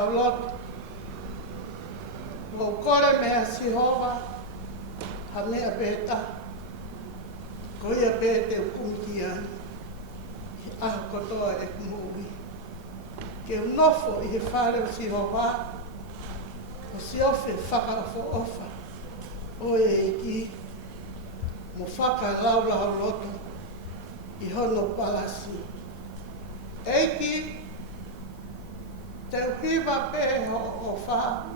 Pauloto. O kore mea sihova, ha mea pēta. Ko ia pēte o kumiki ai. He aho kotoa e kumuri. Ke unofo i he whare o sihova, o si ofe whakaofo ofa. O e Eiki, mo whaka laulau loto i Hono palasi. Eiki, te uhiwa pē o wha,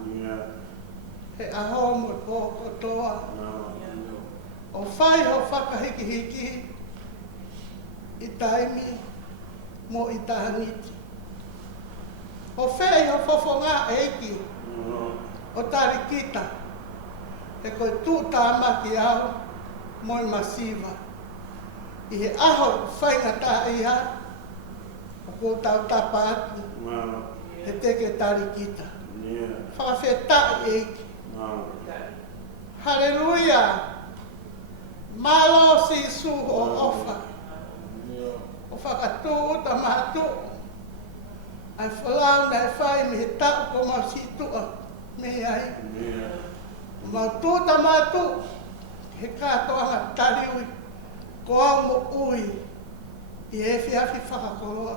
he aho mo pō kotoa. O whai ho whakahiki-hiki, i taimi mo i tahaniti. O whei ho whawhonga Eiki, o tarikita, e koe tūtama ki au, mo i masiva. I he aho whainga tā iha, o ko tau tapa atu, he teke tarikita. Whakawhetai Eiki. Hallelujah! Malo si su o ofa. O whakatū ta mātū. Ai whalau nei whai me he tau ko mau si tua. Me ai. Mau tū ta mātū. He kātoanga tariui. Koau mo ui. I e whiawhi whakakoroa.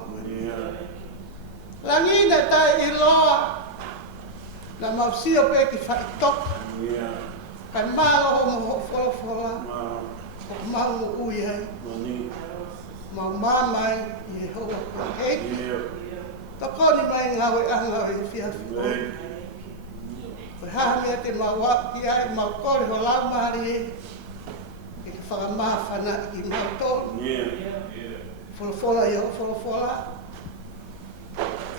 Langina tai i loa. Na mau si o pe ki whai toka. Kai malo mo ho wholofola. O mau mo ui ai. Mau mamai i he hoa ka Eiki. Takoni mai ngawe angawe i whiawhi. Koe haha mea te mau waki ai, mau kore ho lau mahari e. E ke whakamaha whana i ki mau tōnu. Wholofola i ho wholofola.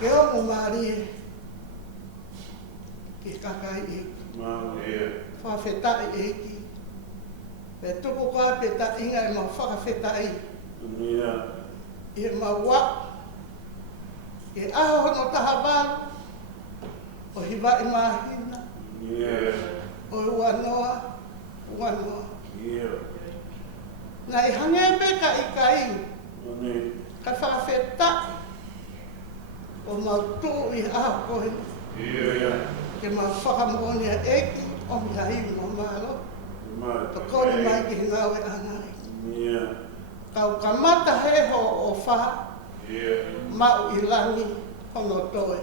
Ke omu mahari e. Ke kakai Eiki. Whawhetai Eiki. Pe tuku koa pe ta inga e mau whakawhetai. I he mau wak. E aho hono taha walu. O hiwa i mahina. O uanoa. Nā i hange beka i ka inga. Ka whakawhetai. O mau tū i aho kohe. Ke mau whakamonia Eiki. O mi haiwi mo malo. To koni mai ki ngawe anai. Kau kamata he ho o wha. Mau i langi hono toe.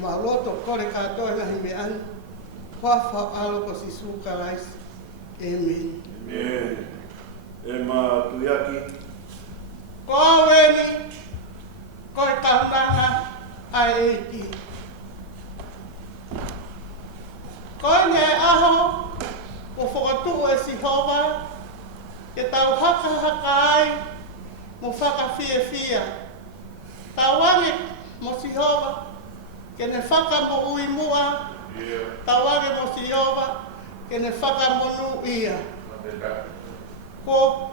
Ma loto kore katoe ngahi me ani. Kua whao alo ko si suka laisi. Amen. E ma Tuiaki. Koau eni. Koe tahunanga ai Eiki. Koe ne aho. O whakatū e si hova, ke tau haka ai, mo whakawhia. Tau ange mo si hova, ke ne whaka mo ui mua, tau ange mo si hova, ke ne whaka mo nu ia. Ko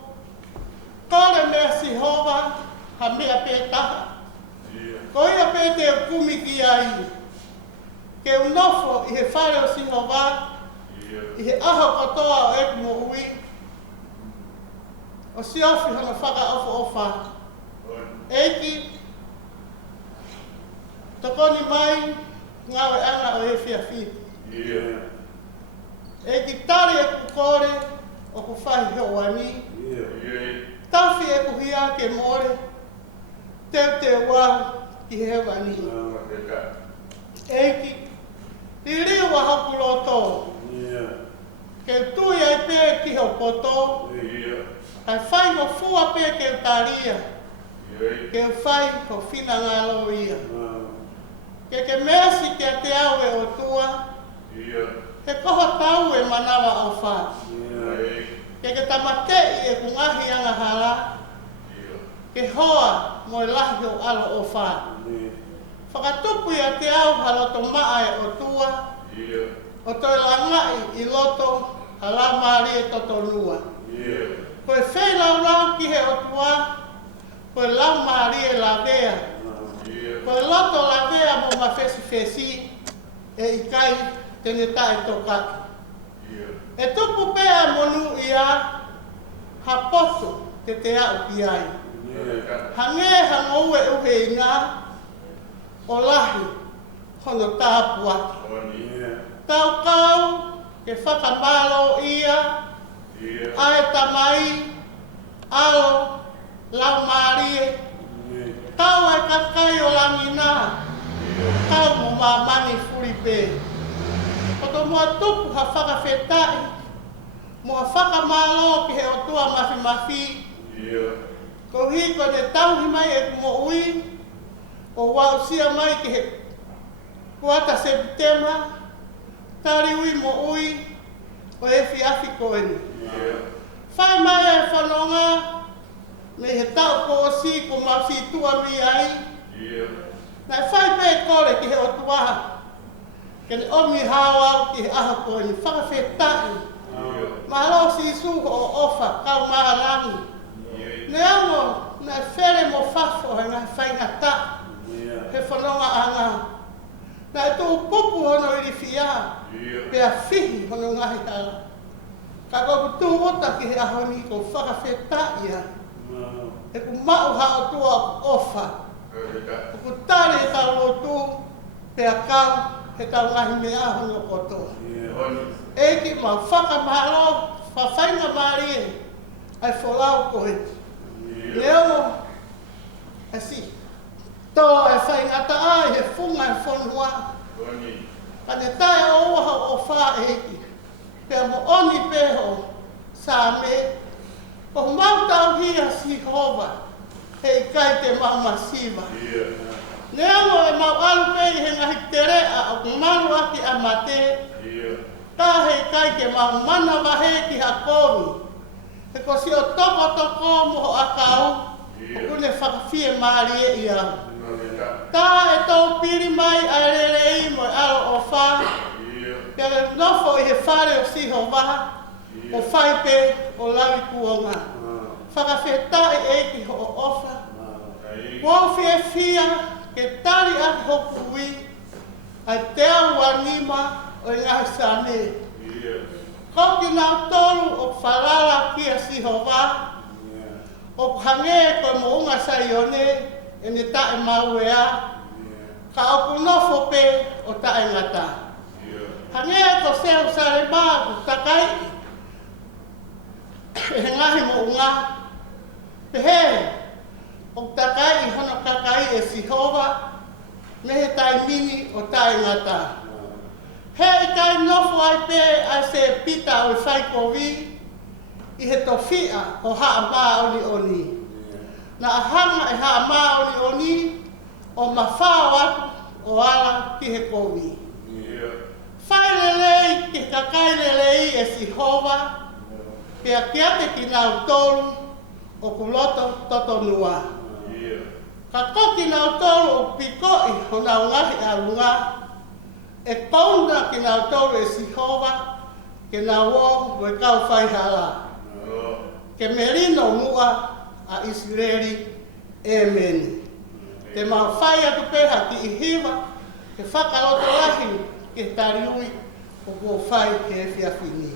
kore mea si hova, ha mea pētaha. Ko ia pēte o kumiki ai, ke unofo i he whare o si hova, I he aho katoa o eku mo ui. O si ofi hana whaka ofo ofa. Eiki. Tokoni mai. Ngawe ana o e whiawhi. Eiki Tali eku kore. O ku whahi ho wani. Tawhi eku hia ke more. Teu waru ki he wani. Eiki. I riu wa haku loto. Ke tui ai pē ki ho poto. Kai whai ho fua pē ke utaria. Ke whai ho whina ngalo ia. Ke mea si ke te aue o tua. Ke koho tau e manawa o wha. Ke tamatei e kungahi anga hala. Ke hoa mo e lahi o alo o wha. Whakatupu ia te au haloto maa e o tua. O toi langai I loto halamari e totonua. Koe whei lau ki he o tua. Koe laumari e lavea. Koe loto lavea mo mawhesi e ikai tene tae tokaki. E tupu pēa monu ia ha poto te au ki ai. Hange hangou e uhe inga o lahi hono tāpua. Ia. Koau, ke whakamalo ia, Ia. ae tamai, alo, lau marie. Kau e kakai o langina, kau mo mamani furipe. Koto mua tupu ha whakawhetai, mua whakamalo ki he o tua mafi. Ko hiko ne tauhi mai e mo ui, o wau sia mai ki he kuata Sepitema, Tali ui mo ui, o e fiafi koeni. Whai mai e whanonga, me he tau ko o si ko mausi tua mi ai. Nai whai pe kore ki he o tuaha, ke ne omi hawa ki he aha koeni, whakawhetai. Malo si suho o ofa, kau maharangi. Ne ango, nai where mo whafo he ngai whaingata, he whanonga anga. Nai tō pupu hono iri whia, pea whihi hono ngahi hala. Ka koku tūwota ki he ahoni ko whakawhetai ia. E ku mau hao tua ofa. Ku tari he tau lotu, pea kau, he tau ngahi me ahono koto. Eiki ma whakamalo, whawhainga marie, ai wholau koe. Leo, e si. Tō e whaingata ai, he funga e whonua. Kane tae o oha o wha eiki. Pea mo oni peho, sa me. Ko mau tau hia si hova, hei kai te mau masiva. Neango e mau alu pei he ngahi terea o kumaru aki a mate. Ka hei kai ke mau mana wahe ki hakomi. He ko si o toko moho a kau, kune whakawhie marie ia. Tā e tau piri mai a rerei mo alo o wha. Pea le nofo i he whare o siho waha, o whaipe o lawi kuonga. Whakawhetai e ki ho o ofa. Wau fie fia ke tari aki hoku ui, ai te au wanima o i ngahi sane. Koki nau tolu o whalala kia siho waha, o hange ko Mounga saione, e ne tae mau ea, ka oku nofo pe o tae ngata. Hange ko sehu sare maa ku takai, e ngahi Mounga, pehe, o takai i hono kakai e sihova, me he tai mini o tae ngata. He i tai nofo ai pe ai se pita o i whaikowi, i he tofia o haa maa oni. Na ahanga e haa maa oni, o mawhao atu o ala ki he kowi. Whai lelei ki kakai lelei e sihova, pea kiate ki nau tolu o kuloto totonua. Ka koki nau tolu o pikoi o nau ngahi alunga, e kauna ki nau tolu e sihova, ke nau o we kau whai hala. Ke merino mua a Israeli, amen. Te mau whai atu peha ki ihiwa, ke whakaloto lahi ke tariui o kua whai ke e whiawhini.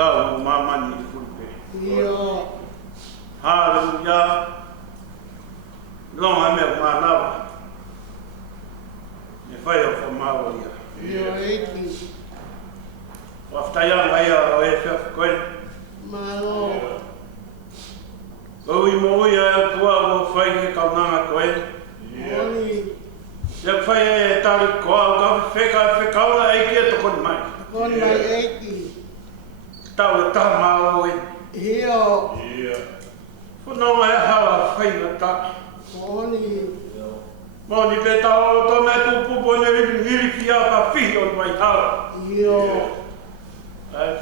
Koau mamani fulpe. Iyo. Hallelujah. Longa me manawa. Me fai o famawa. Iyo Eiki. Waftayang aya o efef koe. Malo. Oi moia tua o fai ke kaunanga koe. Oni. Ya fai e Tali Koau ka fekaula Eiki e tokon mai. Kon mai Eiki. Tau e taha mau e. Iyo. Whanau e hawa fai na ta. Oni. Moni pe tau to me tupu pone hiri fia pa fihi o mai hawa. Iyo.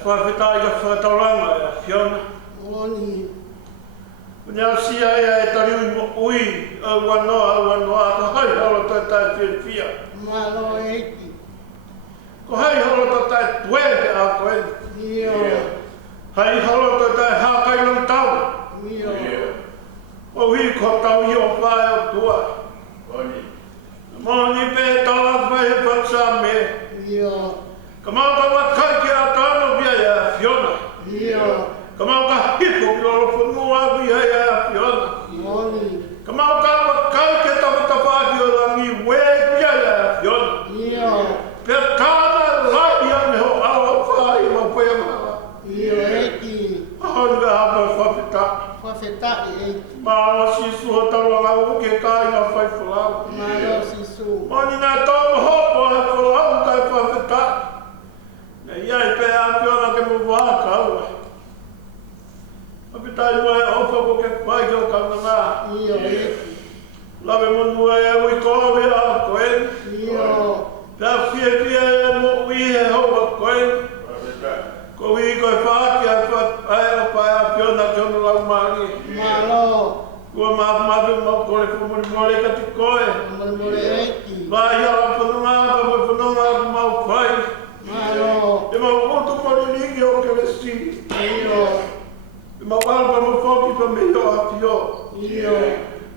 Whawhetai ka whatauranga e Fiona. Oni. Nia sia e tariu mo ui au wanoa ka hai holo to tai fia. Malo Eiki. Ko hai holo to tai tue a koe. Iyo. Hai holo to tai hakai lang tau. Iyo. O hui ko tau i o whae o tua. Moni pe tala whai whaksa me. Iyo. Ka mau ka wakai ki a tāno bia e a Fiona. Iyo. Ka mau ka hipo ki loro whanua bia e a Fiona. Oni. Ka mau ka wakai ki tawata whaki o langi we bia e a Fiona. Iyo. Pe tāna lai ane ho awa whai ma whea maa. Iyo Eiki. Ahon ka hapa whawhita. Whawhetai Eiki. Maa si suho tawa lau ke kai na whai whalau. Malo Sisu. Moni nā tōma hopo e whalau kai whawhita. Na iai pe a Fiona ke mu waka aua. Apitai mai opa ko ke whai ki o kaunanga. Iyo Eiki. Lawe monua e ui kowe a koe. Iyo. Pea fia e mo ui he hoa koe. Ko ui koe whaaki a pai a Fiona ki ono lau maari. Malo. Kua mahu mau kore kumuri ka ti koe. Mole Eiki. Vai ala whanunga, pa whanunga mau whai. Malo. E mau otu mori ligi o ke resi. Iyo. E mau alpa mo whoki pa me o a Fio. Iyo.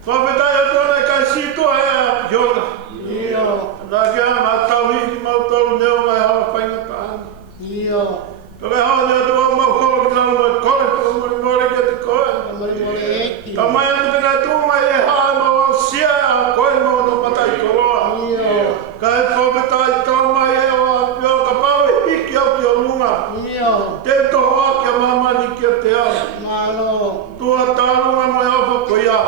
Whawhetai a tōna kai sito e a Fiona. Iyo. Nā kia mā tau hiki mau tau neo mai hawa whainga tāna. Iyo. Ka me hao nea tua mau kore ki nau mai kore, ka mori mori ki te koe. Mole Eiki. Ka mai anu pina tūmai e hae mau au sia a koe mau no matai koroa. Iyo. Ka e whawhetai tau mai e o a Fio, ka pau e hiki au ki o lunga. Iyo. Te toho a kia mamani ki a te au. Malo. Tua tālunga mai au whakoia.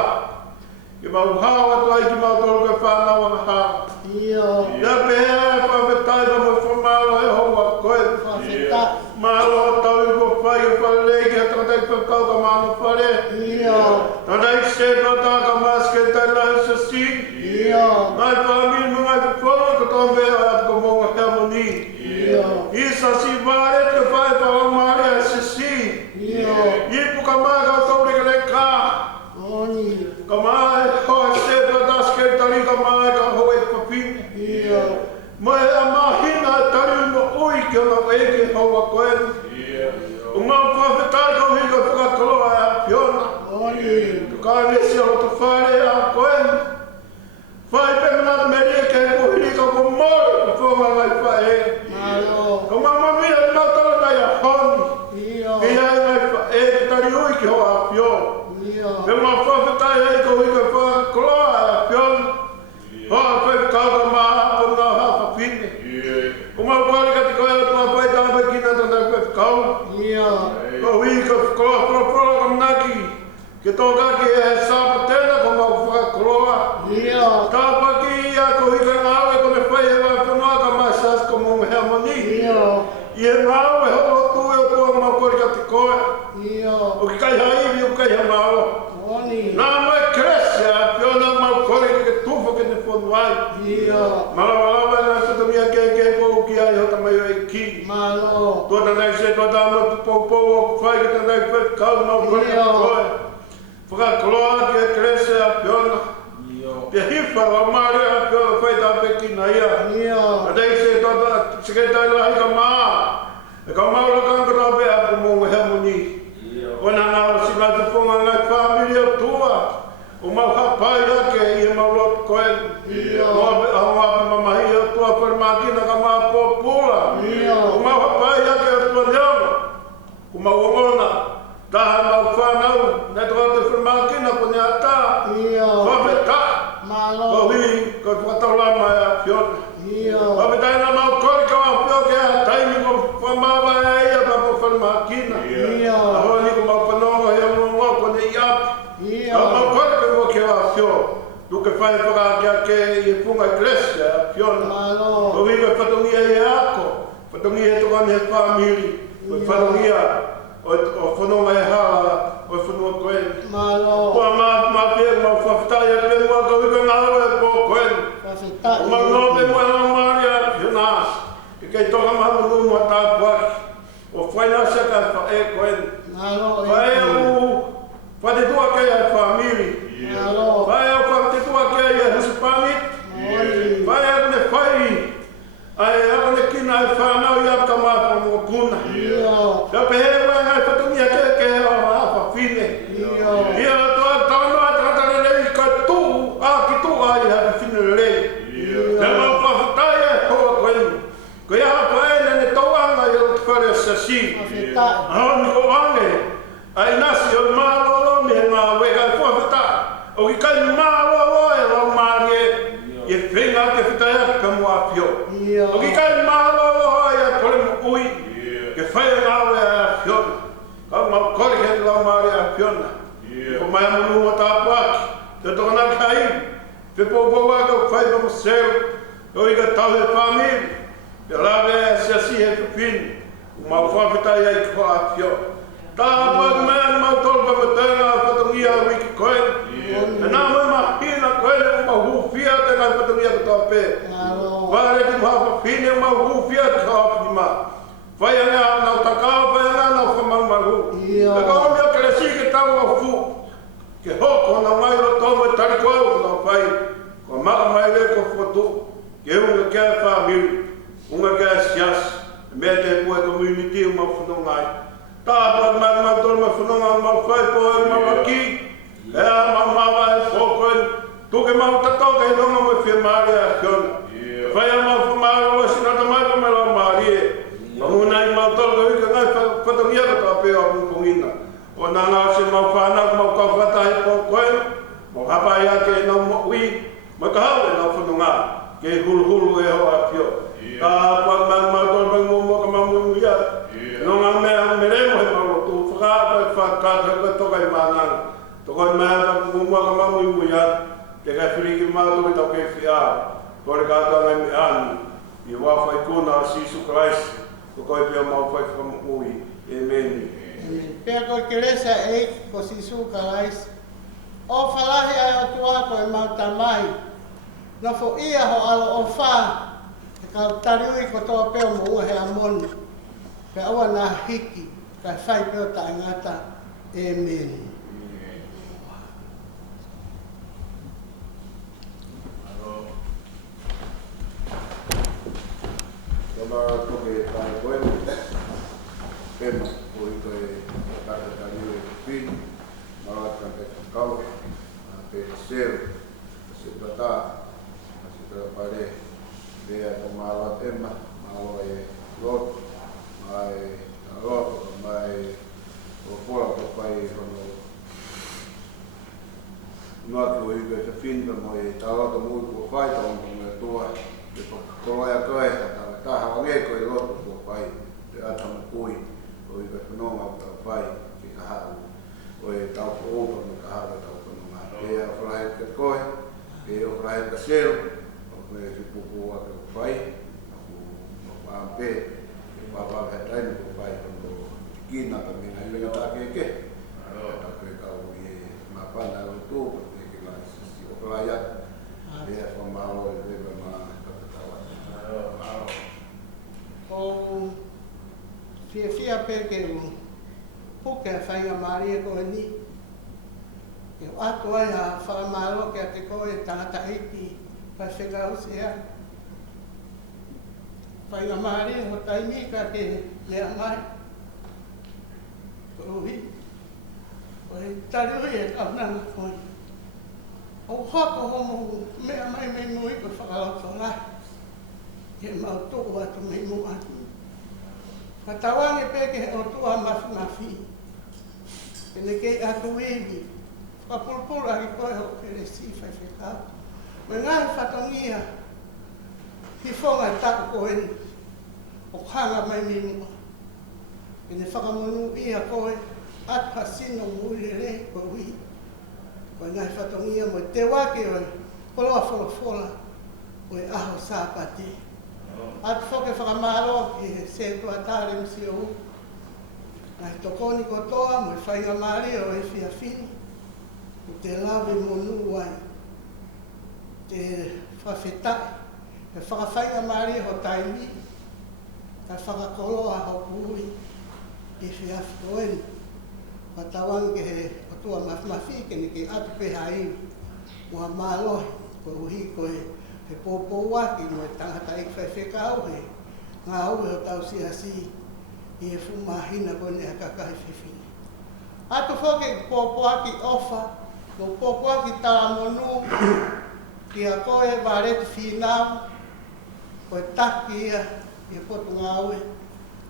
Ki mau hawa tuai ki mau tolu ke whanau ana hawa. Iyo. Ia pehea e whawhetai pa mo whamalo e hoa koe. Whawhetai. Malo o tau i ko whai o whalei ki a tātai whakau ka mano whare. Iyo. Tātai se tata ka maske tai lai sa si. Iyo. Nai whangi nungai te whoro ka tō mea e ko Mounga Heamoni. Iyo. I sa si vare te whai pa o maare a sa si. Iyo. I puka maa ka tau reka le kā. Oni. Ka maa e hoa se tata ske tari ka maa e ka hoa e papine. Iyo. Mai a mahina e tari no ui ki ona Eiki haua koe. O mau whawhetai ka hui ka whakakoloa e a Fiona. Oni. Ka nesi o te whare a koe. Whai pemena te meria ke kuhiri ka ko mori ka whonga ngai whae. Malo. Ka mamami e matara nei a Hono. Iyo. Ki hei ngai whae ki tari ui ki hoa a Fiona. Iyo. Pe mau whawhetai hei ka hui ka whakakoloa e a Fiona. Hoa whai kauka maa punga hapa pine. Ko mau kore ka te koe o tua whai tāpai kina tanda whai kau. Iyo. Ko hui ka whakoloa pura ka mnaki. Ke tōka ki e Sepitema ko mau whakakoloa. Iyo. Tāpa ki ia ko hui ka ngāwe ko me whai e wai whanua ka mai sas ko Mounga Heamoni. Iyo. I e ngāwe horo tue o tua mau kore ka te koe. Iyo. O ki kai haiwi o kai hamao. Oni. Nā mai krese a Fiona mau kore ki ke tufo ke te whanuai. Iyo. Malawalawa nā whatamia ke kou ki ai hota mai o Eiki. Malo. Tōna nei se tō tāma tu poupou o whai ki tānei whai kau mau kore ka te koe. Whakakoloa ki e krese a Fiona. Te hiwha o maare a Fiona whai tāpe ki na ia. Iyo. A nei se tōta seketai lahi ka maa. E ka maura kankara pe a ko Mounga Heamoni. O nā ngā o si nātu whonga ngai whāmiri o tua. O mau hapai ake i e mau lotu koe. Iyo. O ape mamahi o tua whare mākina ka maa pōpūra. Iyo. O mau hapai ake o tua leona. mauongona, taha mau whanau, nei toa te whanakina po ni ata, whaweta, ko hui, ko whakataulama e a whiona. Whaweta ina mau kori ka au pio ke a taimi ko whamawa e ia pa po whanakina. Ahoa ni ko mau whanonga hea mongoa ko ne iapi. Au mau kori ka mo ke a whio. Tuke whai whakaakia ke i punga iglesia a whiona. Ko hui ka whatongia e ako. Whatongia e toka ne whamiri. Ko whatongia o whanonga e hala o whanua koen. Kua maa pia mau whawhitai a pia mua ka hui ka ngaro e po koen. O mau nope mua e lau maari a whiona. I kei toka maha munu mua tā puaki. O whaina seka e wha e koen. Whae u whatetua kei a whamiri. Whae o whatetua kei a husupani. Whae a kune whai. Ai a kune kina e whanau i apka maa pa mua kuna. Ka pehe wai ngai whatungia ke o hapa whine. Ia toa tauna a takatare rei ka tū a ki tū ai hapa whine rei. Te mau whawhitai e hoa koen. Ko ia hapa e nene tauanga i o te whare a Siasi. Ahoni ko wange. Ai nasi o māroro me ngā weka e whawhita. O ki kai māroro e rau mārie. I e whenga ke whitai a ka mua whio. O ki kai māroro e a kore mo ui. Ke whai ngā we a whiona. Ka mau kore ke rau mārie a whiona. Ko mai amonu o tā puaki. Te tokana kai. Whipo boa ka whai pa mo seu. O i ka tau he whamiri. Te lawe a Siasi he whipini. O mau whawhitai ai ko a whio. Tā puaki mai anu mau tolu pa mo tēnga a whatongia a wiki koen. E nā mai ma hina koen o mau hufia te ngai whatongia ko tō pē. Whare ki mau whipini o mau hufia te kao whima. Whai anga nau takao, whai anga nau whamau maru. E kao mea kere si ke tau a fu. Ke hoko na mai ro tōme tari koe o nau whai. Ko maka mai le ko whatu. Ke unga kia whamiri. Unga kia Siasi. Mea te pua community o mau whanongai. Tā pua mai tōru mai whanonga mau whai po e mau aki. E a mau mawa e whokoen. Tuke mau tatau kei nonga mai whia maare a whiona. Whai a mau whamaro o sinata mai pa mai lau maari e. Mahunai mau tolu ka wika ngai whatongia ka tā pēo a pungpungina. O nā ngā se mau whanau mau kau whatahi po koen. Mau hapai a ke nau mo ui. Mai ka hau e nau whanonga. Ke hulu e ho a whio. Tā pua mau tolu mai mua ka mau mui ia. No ngā mea meremo he mau tu whakāpai whakātai ka toka i mānanga. Toko i mea ka mua ka mau mui ia. Ke kai whiriki mātou i tau kei whia. Kore kātua ngai mi anu. I wawhai kuna a Sisu Christ. Ko koe pia mau whai whamui. Amen. Pea koe ke resa Eiki ko Sisu Christ. O whalahi ai o tua koe mau tamai. Na fo ia ho alo o wha. E kau tariui ko toa peo Mounga Heamoni. Pe awa nā hiki, kai whai peo ta ingata. Amen. Tama toke tāne koenu. Pema, o i koe kata Tali e whipini. Marata me Koau. Pe seo. Sepitema. Sepitema. Pea ta māroa tema. Māroa e roto. Mai roto, mai o pora ko pai Hono. Nuatu i koe te whinta mo i tā roto mui ko pai ta onko me tua. Te koroia koe ta hawa nge koe roto ko pai. Te ata mo kui. O i koe whanonga o ta pai ki ka hau. O e tau ko opa me ka hau tau whanonga. E a whrahe ka koe. E o whrahe ka sero. O koe whipupu a ka pai. O whampe. Papa he taimi ko pai kono kina ta mina i ringa ta keke. Ta koe kau i mapana o tū ko te ki mai si o praia. E a whamaro e reba ma katatawa. O fia peke puke a whainga maari e koe ni. Ke o ato ai a whamaro ke a te koe tangata Eiki. Pai whekau sea. Whainga maari ho taimi ka ke lea mai. Koruhi. O he tarui e kaunanga koe. O hako homo mea mai mei mui ko whakalauto lai. Ke mau tōku atu mei mu atu. Whatawangi peke o tua mafi. Kene kei atu iwi. Whapulpulu aki koe ho kere si whaiwhekau. Me ngai whatongia. Hifonga e taku koeni. O kanga mai minua. Kene whakamonu ia koe. Atu hasino muirere koe ui. Koe ngai whatongia mo te wake oi. Koloa wholofola. Koe aho sāpati. Atu whoke whakamaro ki se tua tāre msi o hu. Ngai tokoni kotoa mo i whainga maari o e fia fini. O te lawe monu wai. Te whawhetai. E whakawhainga maari ho taimi. Ka whakakoloa ho pui. I fia fitoeni. Watawange he o tua mafi kene ke atu peha iwi. Mua mālohi. Koe uhi koe. He pōpō waki mo e tangata i whaiwhekau he. Ngā ue o tau Siasi i e whumahina koe ne akakahi whiwhini. Atu whoke pōpō waki ofa, mo pōpō waki tala monu, ki a koe wāreti whinau, koe taki ia i e potu ngā ue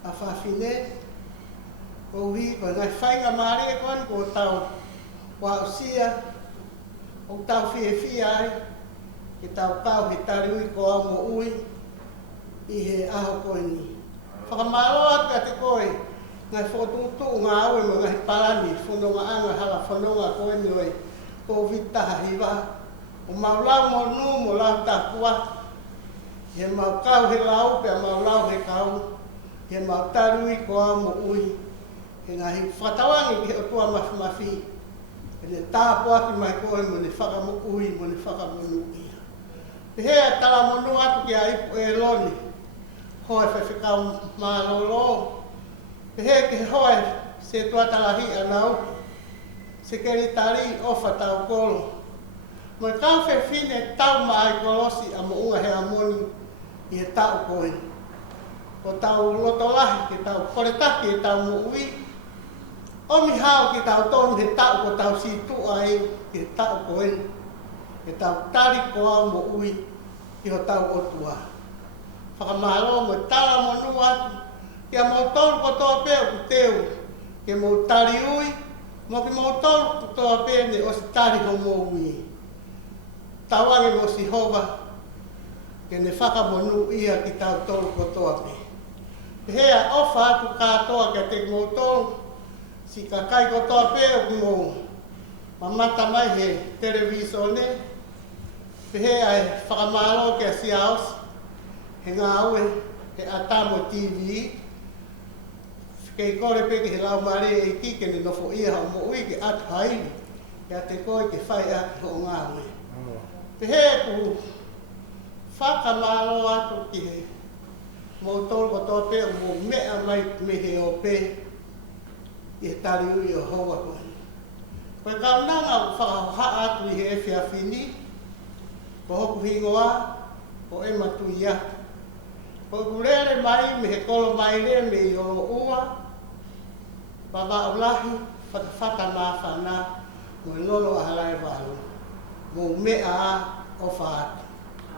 a whawhine. Ko uhi koe ngai whainga maare koe ni ko tau wausia, o tau whiewhia ai, ki tau pau he tari ui ko au mo ui i he aho koe ni. Whakamaro atu a te koe, ngai whakatutu ngā aue mo ngai parani, whanonga anga hala whanonga koe ni oi, ko vitaha hiwa. O maulau mo nu mo lau tākua, he mau kau he lau, pia mau lau he kau, he mau tari ui ko au mo ui, he ngai whatawangi ki o tua mafi. E ne tāpua ki mai koe mo ne whakamoku ui, mo ne whakamonu ia. Pehea tala monu atu ki a ipu e loni, hoe whaiwhekau mālolo. Pehea ki hoe se tuatalahi anau, se keri tali ofa tau kolo. Mo e kau whewhine tau maai kolosi a Mounga Heamoni i he tau koe. O tau lotolahi ki tau koretaki e tau mo ui. Omi hao ki tau tonu he tau ko tau situ ai ki he tau koe. E tau tari ko au mo ui i ho tau otua. Whakamaro mo tala mo nu atu. Kia mo tolu ko toa pēo ku teu. Kia mo tari ui. Mo ki mo tolu ko toa pēo ne o si tari ho mo ui. Tawangi mo si hova. Kia ne whakamonu ia ki tau tolu ko toa pēo. Hea ofa atu kātoa kia te mo tolu. Si ka kai ko toa pēo ki mo mamata mai he televisione. Pehea e whakamaro kia siaos, he ngā aue, he atamo TV. Kei kore peke he lau maare Eiki, ke ne nofo ia hao mo ui ke atu haini, kia te koe ke whai atu o ngā aue. Pehea ku whakamaro atu ki he mo tolu ko toa pēo mo mea mai me he o pē, i he tari ui o hoa koe. Koe kaunanga whakahoha atu i he e whiawhini, ko hoku hingoa, ko e Tuiaki. Ko kurere mai me he kolo mai rea me i oro ua, baba ulahi, whata mā whana, mo i lolo a halai wālu, mo mea a o whaatu.